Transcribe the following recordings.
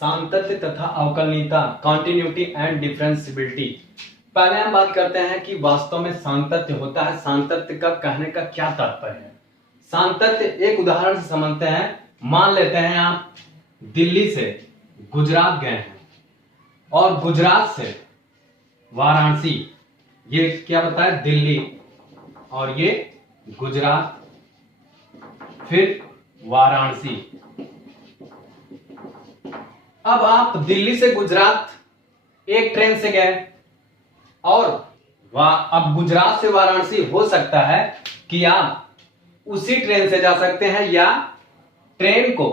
सातत्य तथा अवकलनीयता, continuity and differentiability. पहले हम बात करते हैं कि वास्तव में सातत्य होता है। सातत्य का कहने का क्या तात्पर्य है? सातत्य एक उदाहरण से समझते हैं। मान लेते हैं आप दिल्ली से गुजरात गए हैं और गुजरात से वाराणसी, ये क्या बताया? दिल्ली, और ये गुजरात, फिर वाराणसी। अब आप दिल्ली से गुजरात एक ट्रेन से गए और अब गुजरात से वाराणसी हो सकता है कि आप उसी ट्रेन से जा सकते हैं या ट्रेन को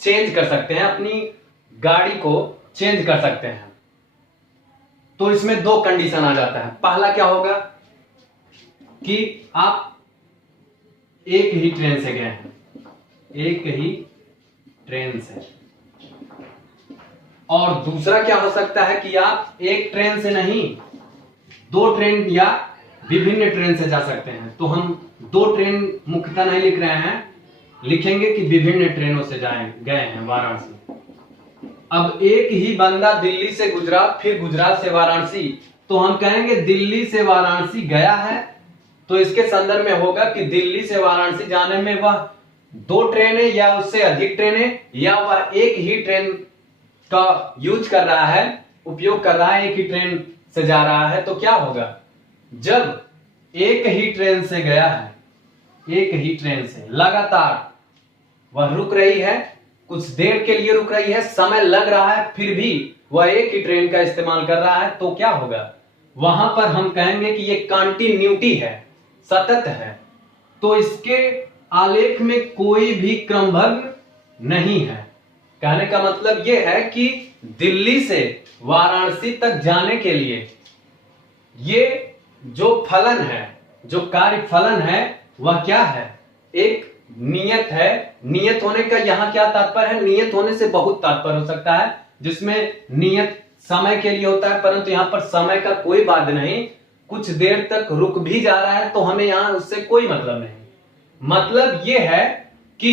चेंज कर सकते हैं, अपनी गाड़ी को चेंज कर सकते हैं। तो इसमें दो कंडीशन आ जाता है। पहला क्या होगा कि आप एक ही ट्रेन से गए हैं, एक ही ट्रेन से, और दूसरा क्या हो सकता है कि आप एक ट्रेन से नहीं, दो ट्रेन या विभिन्न ट्रेन से जा सकते हैं। तो हम दो ट्रेन मुख्यतः नहीं लिख रहे हैं, लिखेंगे कि विभिन्न ट्रेनों से गए हैं वाराणसी। अब एक ही बंदा दिल्ली से गुजरात, फिर गुजरात से वाराणसी, तो हम कहेंगे दिल्ली से वाराणसी गया है, तो इसके संदर्भ में होगा कि दिल्ली से वाराणसी जाने में वह दो ट्रेनें या उससे अधिक ट्रेनें, या वह एक ही ट्रेन का यूज कर रहा है, उपयोग कर रहा है, एक ही ट्रेन से जा रहा है। तो क्या होगा? जब एक ही ट्रेन से गया है, एक ही ट्रेन से लगातार वह रुक रही है, कुछ देर के लिए रुक रही है, समय लग रहा है, फिर भी वह एक ही ट्रेन का इस्तेमाल कर रहा है, तो क्या होगा? वहां पर हम कहेंगे कि ये कंटिन्यूटी है, सतत है। तो इसके आलेख में कोई भी क्रमभंग नहीं है। कहने का मतलब यह है कि दिल्ली से वाराणसी तक जाने के लिए ये जो फलन है, जो कार्य फलन है, वह क्या है? एक नियत है। नियत होने का यहां क्या तात्पर्य है? नियत होने से बहुत तात्पर्य हो सकता है, जिसमें नियत समय के लिए होता है, परंतु यहां पर समय का कोई बाध्य नहीं। कुछ देर तक रुक भी जा रहा है तो हमें यहां उससे कोई मतलब नहीं। मतलब यह है कि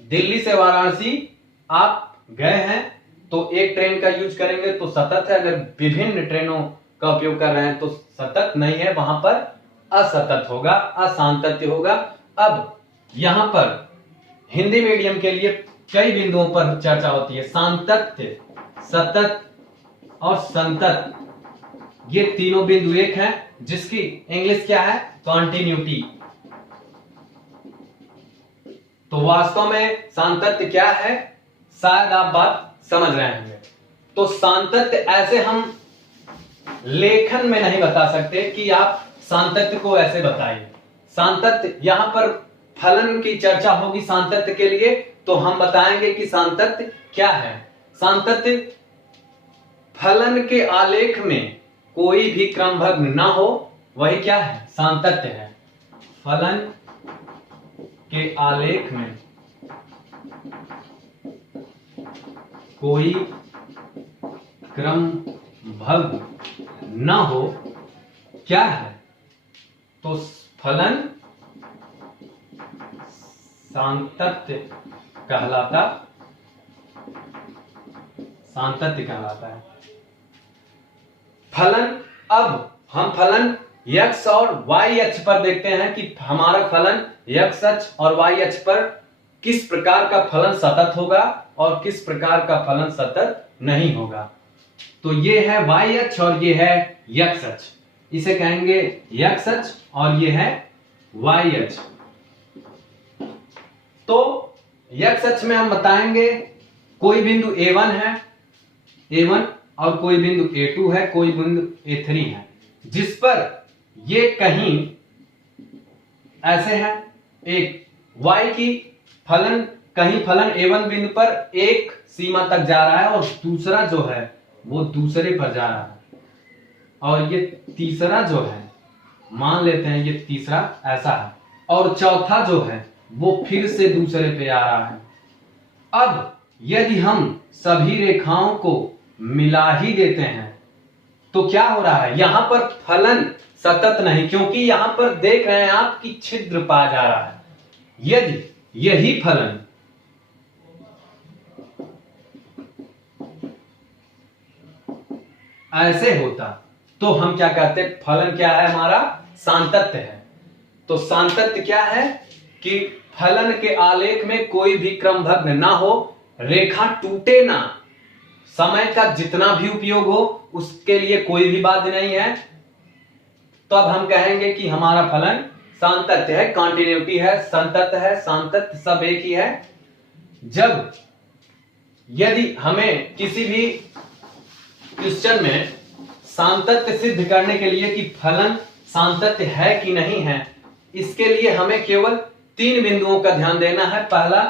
दिल्ली से वाराणसी आप गए हैं तो एक ट्रेन का यूज करेंगे तो सतत है। अगर विभिन्न ट्रेनों का उपयोग कर रहे हैं तो सतत नहीं है, वहां पर असतत होगा, असांतत्य होगा। अब यहां पर हिंदी मीडियम के लिए कई बिंदुओं पर चर्चा होती है। सातत्य, सतत और संतत, ये तीनों बिंदु एक हैं, जिसकी इंग्लिश क्या है? कॉन्टिन्यूटी। तो वास्तव में सातत्य क्या है, शायद आप बात समझ रहे होंगे। तो सातत्य ऐसे हम लेखन में नहीं बता सकते कि आप सातत्य को ऐसे बताइए। सातत्य, यहां पर फलन की चर्चा होगी सातत्य के लिए, तो हम बताएंगे कि सातत्य क्या है। सातत्य फलन के आलेख में कोई भी क्रमभंग ना हो, वही क्या है? सातत्य है। फलन के आलेख में कोई क्रमभंग ना हो, क्या है? तो फलन सातत्य कहलाता, सातत्य कहलाता है। फलन, अब हम फलन x और y अक्ष पर देखते हैं कि हमारा फलन x अक्ष और y अक्ष पर किस प्रकार का फलन सतत होगा और किस प्रकार का फलन सतत नहीं होगा। तो ये है y अक्ष और ये है x अक्ष, इसे कहेंगे x अक्ष और ये है y अक्ष। तो x अक्ष में हम बताएंगे कोई बिंदु A1 है, A1, और कोई बिंदु A2 है, कोई बिंदु A3 है, जिस पर ये कहीं ऐसे है। एक y की फलन, कहीं फलन A1 बिंदु पर एक सीमा तक जा रहा है और दूसरा जो है वो दूसरे पर जा रहा है, और ये तीसरा जो है, मान लेते हैं ये तीसरा ऐसा है, और चौथा जो है वो फिर से दूसरे पे आ रहा है। अब यदि हम सभी रेखाओं को मिला ही देते हैं तो क्या हो रहा है? यहां पर फलन सतत नहीं, क्योंकि यहां पर देख रहे हैं आप कि छिद्र पाया जा रहा है। यदि यही फलन ऐसे होता तो हम क्या कहते हैं, फलन क्या है हमारा, सांतत्य है। तो सांतत्य क्या है कि फलन के आलेख में कोई भी क्रमभग्न ना हो, रेखा टूटे ना, समय का जितना भी उपयोग हो उसके लिए कोई भी बाध्य नहीं है। तो अब हम कहेंगे कि हमारा फलन सांतत्य है, कॉन्टिन्यूटी है, संतत्य है, सांतत्य सब एक ही है। जब यदि हमें किसी भी क्वेश्चन में सांतत्य सिद्ध करने के लिए कि फलन सांतत्य है कि नहीं है, इसके लिए हमें केवल 3 बिंदुओं का ध्यान देना है। पहला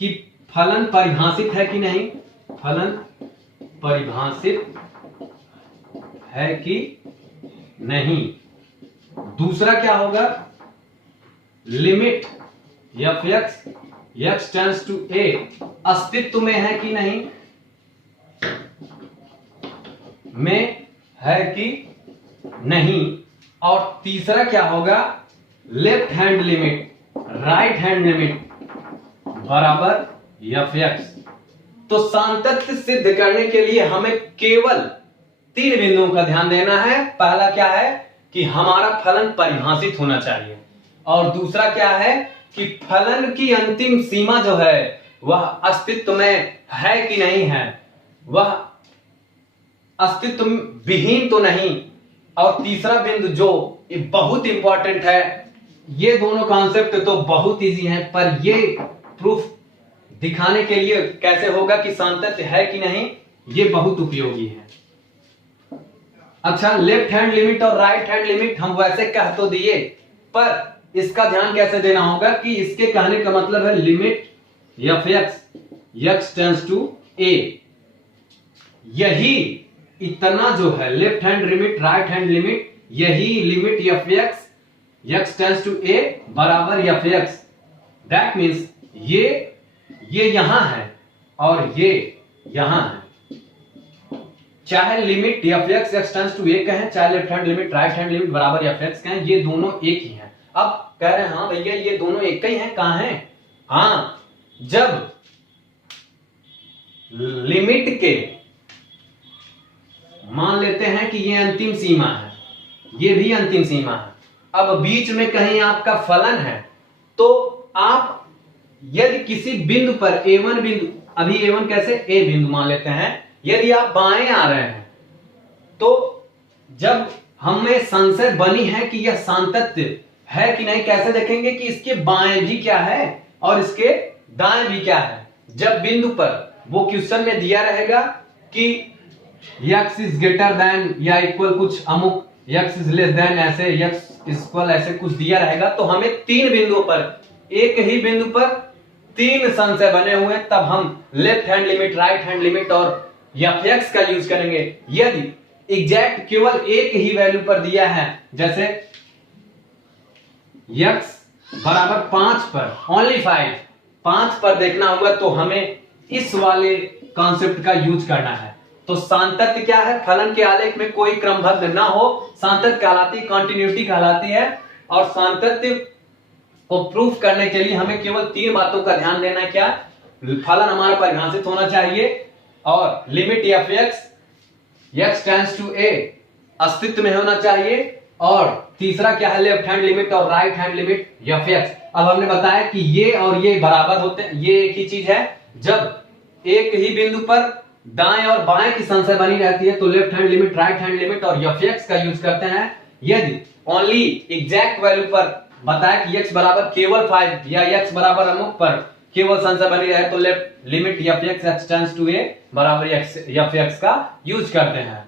कि फलन परिभाषित है कि नहीं, फलन परिभाषित है कि नहीं। दूसरा क्या होगा, limit f x tends to a अस्तित्व में है कि नहीं, में है कि नहीं। और तीसरा क्या होगा, left hand limit right hand limit बराबर एफ एक्स। तो सांतत्य सिद्ध करने के लिए हमें केवल 3 बिंदुओं का ध्यान देना है। पहला क्या है कि हमारा फलन परिभाषित होना चाहिए, और दूसरा क्या है कि फलन की अंतिम सीमा जो है वह अस्तित्व में है कि नहीं है, वह अस्तित्व विहीन तो नहीं। और तीसरा बिंदु जो ये बहुत इंपॉर्टेंट है, ये दोनों कॉन्सेप्ट तो बहुत इजी हैं, पर ये प्रूफ दिखाने के लिए कैसे होगा कि सांतत्य है कि नहीं, ये बहुत उपयोगी है। अच्छा, लेफ्ट हैंड लिमिट और राइट हैंड लिमिट हम वैसे कह तो दिए, पर इसका ध्यान कैसे देना होगा कि इसके कहने का मतलब है limit f x tends to a. यही इतना जो है left hand limit right hand limit, यही limit f x tends to a बराबर एफ एक्स। दैट मीन्स ये यहां है और ये यहां है। चाहे limit f x tends to a कहें, चाहे left hand limit right hand limit बराबर एफ एक्स कहें, ये दोनों एक ही हैं। अब कह रहे हैं हाँ भैया ये दोनों एक ही हैं, कहां हैं? हाँ, जब लिमिट के मान लेते हैं कि ये अंतिम सीमा है, ये भी अंतिम सीमा है, अब बीच में कहीं आपका फलन है, तो आप यदि किसी बिंदु पर a1 बिंदु, अभी a1 कैसे a बिंदु मान लेते हैं, यदि आप बाएं आ रहे हैं तो जब हमें संशय बनी है कि यह सांतत्य है कि नहीं, कैसे देखेंगे कि इसके बाएं भी क्या है और इसके दाएं भी क्या है। जब बिंदु पर वो क्वेश्चन में दिया रहेगा कि x इज ग्रेटर देन या इक्वल कुछ अमुक, x इज लेस देन ऐसे, x इक्वल ऐसे कुछ दिया रहेगा, तो हमें 3 बिंदुओं पर, एक ही बिंदु पर 3 संशय बने हुए, तब हम left hand limit right hand limit और एफ एक्स का यूज करेंगे। यदि एग्जैक्ट केवल एक ही वैल्यू पर दिया है, जैसे x बराबर 5 पर, ओनली 5 पर देखना होगा, तो हमें इस वाले कॉन्सेप्ट का यूज करना है। तो सांतत्य क्या है, फलन के आलेख में कोई क्रमबद्ध ना हो, सांतत्य कहलाती है, कॉन्टिन्यूटी कहलाती है। और सांतत्य को प्रूफ करने के लिए हमें केवल 3 बातों का ध्यान देना है। क्या, फलन हमारा परिभाषित होना चाहिए, और limit f x tends to a अस्तित्व में होना चाहिए, और तीसरा क्या है, लेफ्ट हैंड लिमिट और right hand limit f x. अब हमने बताया कि ये और ये बराबर होते हैं, ये एक ही चीज है। जब एक ही बिंदु पर दाएं और बाएं की संख्या बनी रहती है तो left hand limit right hand limit और एफ एक्स का यूज करते हैं। यदि ओनली एग्जैक्ट वैल्यू पर बताया कि x बराबर केवल 5 या x बराबर अमुक पर केवल संख्या बनी रहे, तो left limit f x tends to a बराबर एफ एक्स का यूज करते हैं।